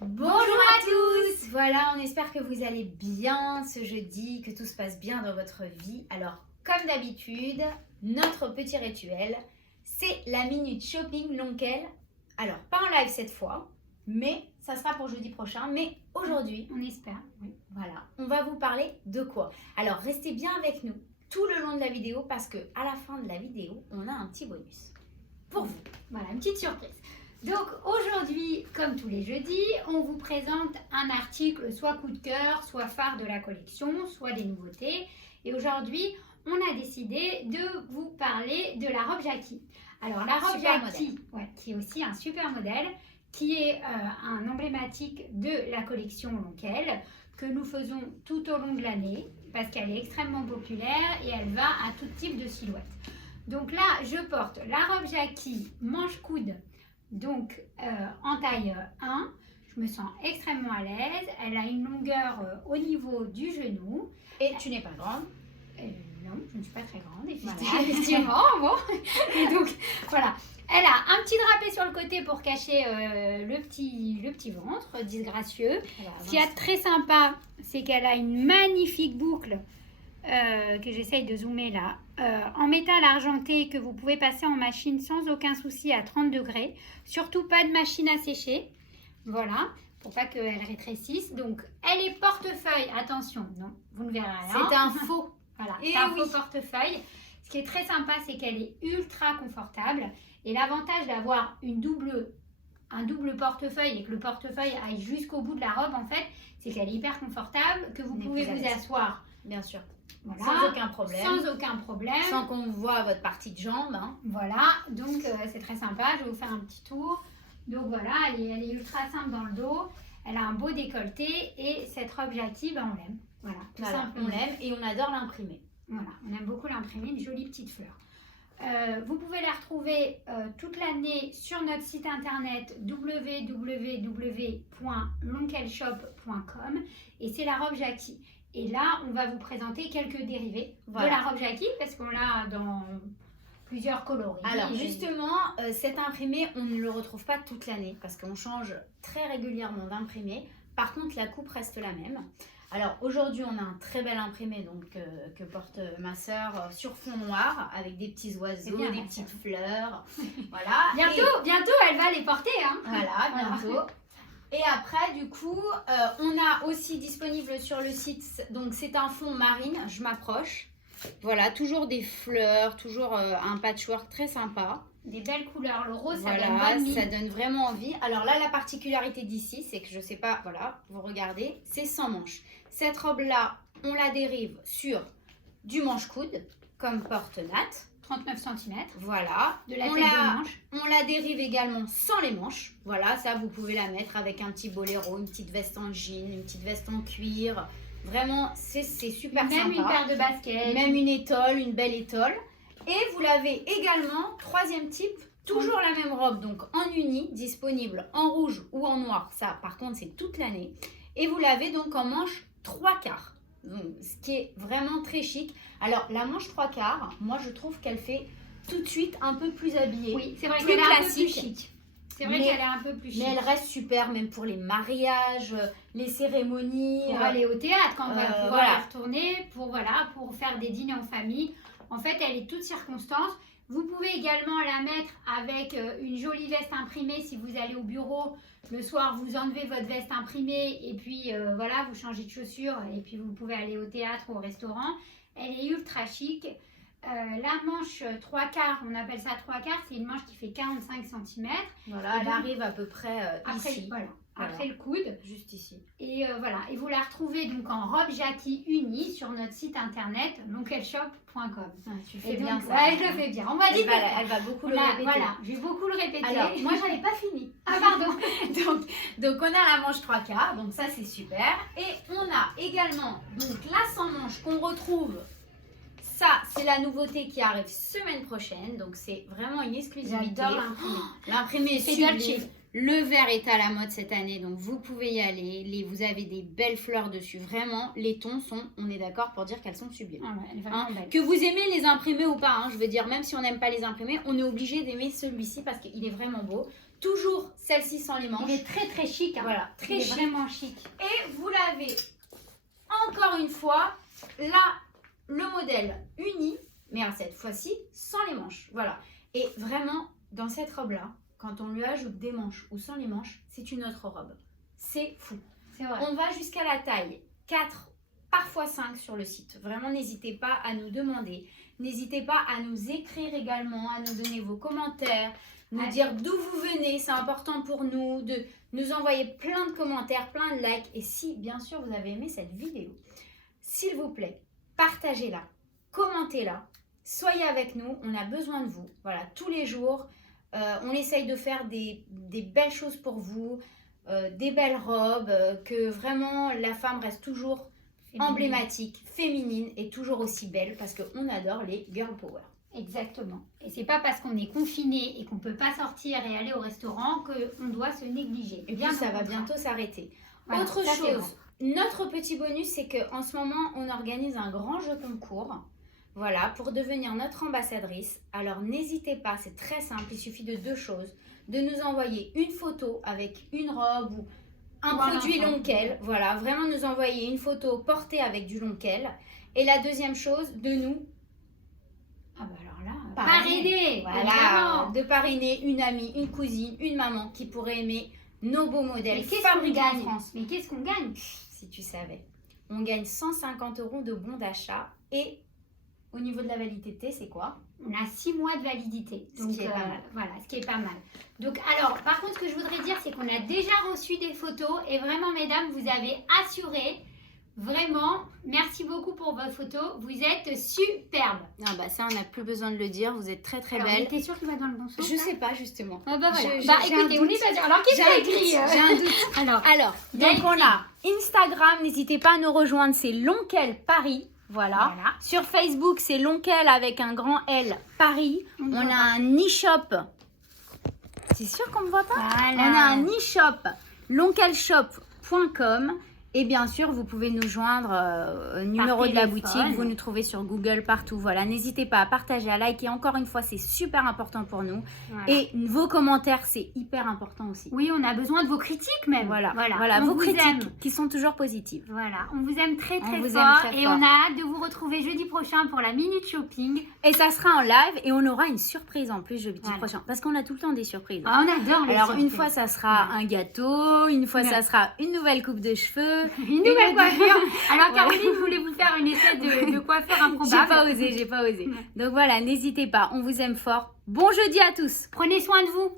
Bonjour à tous! Voilà, on espère que vous allez bien ce jeudi, que tout se passe bien dans votre vie. Alors, comme d'habitude, notre petit rituel, c'est la minute shopping Lonquel. Alors, pas en live cette fois, mais ça sera pour jeudi prochain. Mais aujourd'hui, on espère, oui. Voilà, on va vous parler de quoi? Alors, restez bien avec nous tout le long de la vidéo parce que à la fin de la vidéo, on a un petit bonus pour vous. Voilà, une petite surprise. Donc aujourd'hui, comme tous les jeudis, on vous présente un article soit coup de cœur, soit phare de la collection, soit des nouveautés. Et aujourd'hui, on a décidé de vous parler de la robe Jackie. Alors la robe Jackie, qui est aussi un super modèle, qui est un emblématique de la collection Lonquel, que nous faisons tout au long de l'année, parce qu'elle est extrêmement populaire et elle va à tout type de silhouette. Donc là, je porte la robe Jackie manche-coude, donc en taille 1, je me sens extrêmement à l'aise. Elle a une longueur au niveau du genou. Et tu n'es pas grande? Non, je ne suis pas très grande, effectivement. Bon. Et donc, voilà. Elle a un petit drapé sur le côté pour cacher le petit ventre disgracieux. Ce qui est très sympa, c'est qu'elle a une magnifique boucle que j'essaye de zoomer là, en métal argenté que vous pouvez passer en machine sans aucun souci à 30 degrés. Surtout pas de machine à sécher. Voilà, pour pas qu'elle rétrécisse. Donc, elle est portefeuille. Attention, non, vous ne verrez rien. C'est un faux. Voilà, c'est un faux portefeuille. Ce qui est très sympa, c'est qu'elle est ultra confortable. Et l'avantage d'avoir un double portefeuille et que le portefeuille aille jusqu'au bout de la robe, en fait, c'est qu'elle est hyper confortable, que vous pouvez vous asseoir. Bien sûr. Voilà. Sans aucun problème. Sans aucun problème. Sans qu'on voit votre partie de jambe. Hein. Voilà, donc c'est très sympa. Je vais vous faire un petit tour. Donc voilà, elle est ultra simple dans le dos. Elle a un beau décolleté et cette robe Jackie, on l'aime. Voilà, tout simplement. On l'aime et on adore l'imprimer. Voilà, on aime beaucoup l'imprimer, une jolie petite fleur. Vous pouvez la retrouver toute l'année sur notre site internet www.lonquelshop.com et c'est la robe Jackie. Et là, on va vous présenter quelques dérivés de la robe Jackie parce qu'on l'a dans plusieurs coloris. Alors justement, cet imprimé, on ne le retrouve pas toute l'année parce qu'on change très régulièrement d'imprimé. Par contre, la coupe reste la même. Alors aujourd'hui, on a un très bel imprimé donc, que porte ma sœur sur fond noir avec des petits oiseaux, bien, des petites fleurs. Voilà. Bientôt, elle va les porter. Hein. Voilà, bientôt. Et après, du coup, on a aussi disponible sur le site, donc c'est un fond marine, je m'approche. Voilà, toujours des fleurs, toujours un patchwork très sympa. Des belles couleurs, le rose, ça donne vraiment envie. Alors là, la particularité d'ici, c'est que je sais pas, voilà, vous regardez, c'est sans manche. Cette robe-là, on la dérive sur du manche-coude, comme porte Nat. 39 cm. Voilà. De la tête de manche. On la dérive également sans les manches. Voilà, ça, vous pouvez la mettre avec un petit boléro, une petite veste en jean, une petite veste en cuir. Vraiment, c'est super sympa. Même une paire de baskets. Même une étole, une belle étole. Et vous l'avez également, troisième type, toujours la même robe, donc en uni, disponible en rouge ou en noir. Ça, par contre, c'est toute l'année. Et vous l'avez donc en manche 3/4. Donc, ce qui est vraiment très chic. Alors, la manche 3/4, moi, je trouve qu'elle fait tout de suite un peu plus habillée. Oui, c'est vrai qu'elle est un peu plus chic. C'est vrai qu'elle est un peu plus chic. Mais elle reste super, même pour les mariages, les cérémonies. Pour aller au théâtre, quand on va pouvoir y retourner, pour faire des dîners en famille. En fait, elle est toute circonstance. Vous pouvez également la mettre avec une jolie veste imprimée si vous allez au bureau. Le soir, vous enlevez votre veste imprimée et puis voilà, vous changez de chaussures et puis vous pouvez aller au théâtre ou au restaurant. Elle est ultra chic. La manche 3/4, on appelle ça 3/4, c'est une manche qui fait 45 cm. Voilà, elle arrive à peu près ici. Voilà. Après le coude, juste ici. Et voilà, et vous la retrouvez donc en robe Jackie unie sur notre site internet lonquelshop.com. Tu fais bien ça. Ouais, je le fais bien. On m'a dit elle va beaucoup le répéter. Voilà, je vais beaucoup le répéter. Alors, moi, j'avais pas fini. Ah, pardon. donc, on a la manche 3/4, donc ça, c'est super. Et on a également donc la sans manche qu'on retrouve. Ça, c'est la nouveauté qui arrive semaine prochaine. Donc, c'est vraiment une exclusivité. J'adore l'imprimé. L'imprimé est sublime. Le vert est à la mode cette année, donc vous pouvez y aller. Vous avez des belles fleurs dessus. Vraiment, les tons sont, on est d'accord pour dire qu'elles sont sublimes. Ah ouais, elle est vraiment belle. Que vous aimez les imprimés ou pas, je veux dire, même si on n'aime pas les imprimés, on est obligé d'aimer celui-ci parce qu'il est vraiment beau. toujours celle-ci sans les manches. Il est très très chic. Hein. Voilà, très il est chic. vraiment chic. Et vous l'avez encore une fois, là, le modèle uni, mais cette fois-ci sans les manches. Voilà. Et vraiment, dans cette robe-là, quand on lui ajoute des manches ou sans les manches, c'est une autre robe. C'est fou. C'est vrai. On va jusqu'à la taille 4, parfois 5 sur le site. Vraiment, n'hésitez pas à nous demander. N'hésitez pas à nous écrire également, à nous donner vos commentaires, nous dire d'où vous venez. C'est important pour nous de nous envoyer plein de commentaires, plein de likes. Et si, bien sûr, vous avez aimé cette vidéo, s'il vous plaît, partagez-la, commentez-la. Soyez avec nous, on a besoin de vous. Voilà, tous les jours, on essaye de faire des belles choses pour vous, des belles robes, que vraiment la femme reste toujours emblématique, féminine et toujours aussi belle parce qu'on adore les girl power. Exactement. Et c'est pas parce qu'on est confiné et qu'on peut pas sortir et aller au restaurant qu'on doit se négliger. Et bien, ça va bientôt s'arrêter. Voilà, Autre ça, chose, notre petit bonus, c'est qu'en ce moment, on organise un grand jeu concours. Voilà, pour devenir notre ambassadrice. Alors, n'hésitez pas, c'est très simple. Il suffit de 2 choses. De nous envoyer une photo avec une robe ou un produit Lonquel. Voilà, vraiment nous envoyer une photo portée avec du Lonquel. Et la deuxième chose, de nous Ah bah alors là, parrainer. Voilà, Voilà, de parrainer une amie, une cousine, une maman qui pourrait aimer nos beaux modèles. Mais qu'est-ce qu'on fabriqués en gagne France. Mais qu'est-ce qu'on gagne? Si tu savais. On gagne 150 € de bons d'achat. Et au niveau de la validité, c'est quoi? On a 6 mois de validité. Donc, Ce qui est pas mal. Voilà, ce qui est pas mal. Donc, alors, par contre, ce que je voudrais dire, c'est qu'on a déjà reçu des photos. Et vraiment, mesdames, vous avez assuré. Vraiment, merci beaucoup pour votre photo. Vous êtes superbes. Ah bah ça, on n'a plus besoin de le dire. Vous êtes très très Alors, belle. t'es sûre qu'il va dans le bon sens? Je sais pas justement. Ah bah voilà. J'ai Bah un écoutez, on doute. n'est pas sûr. Alors, qu'est-ce J'ai qu'il y a écrit J'ai un doute. Alors, Il y a donc on écrit. a Instagram, n'hésitez pas à nous rejoindre, c'est Lonquel Paris. Voilà. Voilà. Sur Facebook, c'est Lonquel avec un grand L Paris. On On voit a un e-shop. C'est sûr qu'on ne voit pas? Voilà. On a un e-shop, lonkelshop.com. Et bien sûr, vous pouvez nous joindre au numéro de la téléphone. boutique. Vous nous trouvez sur Google partout. Voilà, n'hésitez pas à partager, à liker. Encore une fois, c'est super important pour nous. Voilà. Et vos commentaires, c'est hyper important aussi. Oui, on a besoin de vos critiques même. Voilà, On vos vous critiques aime. qui sont toujours positives. Voilà, on vous aime très très On vous fort aime très et fort. on a hâte de vous retrouver jeudi prochain pour la minute shopping. Et ça sera en live et on aura une surprise en plus jeudi Voilà. prochain. Parce qu'on a tout le temps des surprises. Ah, on adore les Alors, une surprises. fois, ça sera un gâteau. Une fois, Ouais. ça sera une nouvelle coupe de cheveux. une nouvelle coiffure. Alors Voilà. Caroline voulait vous faire une essai de coiffure improbable. J'ai pas osé. Donc voilà, n'hésitez pas. On vous aime fort. Bon jeudi à tous. Prenez soin de vous.